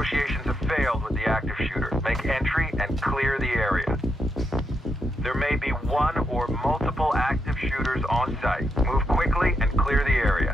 Negotiations have failed with the active shooter. Make entry and clear the area. There may be one or multiple active shooters on site. Move quickly and clear the area.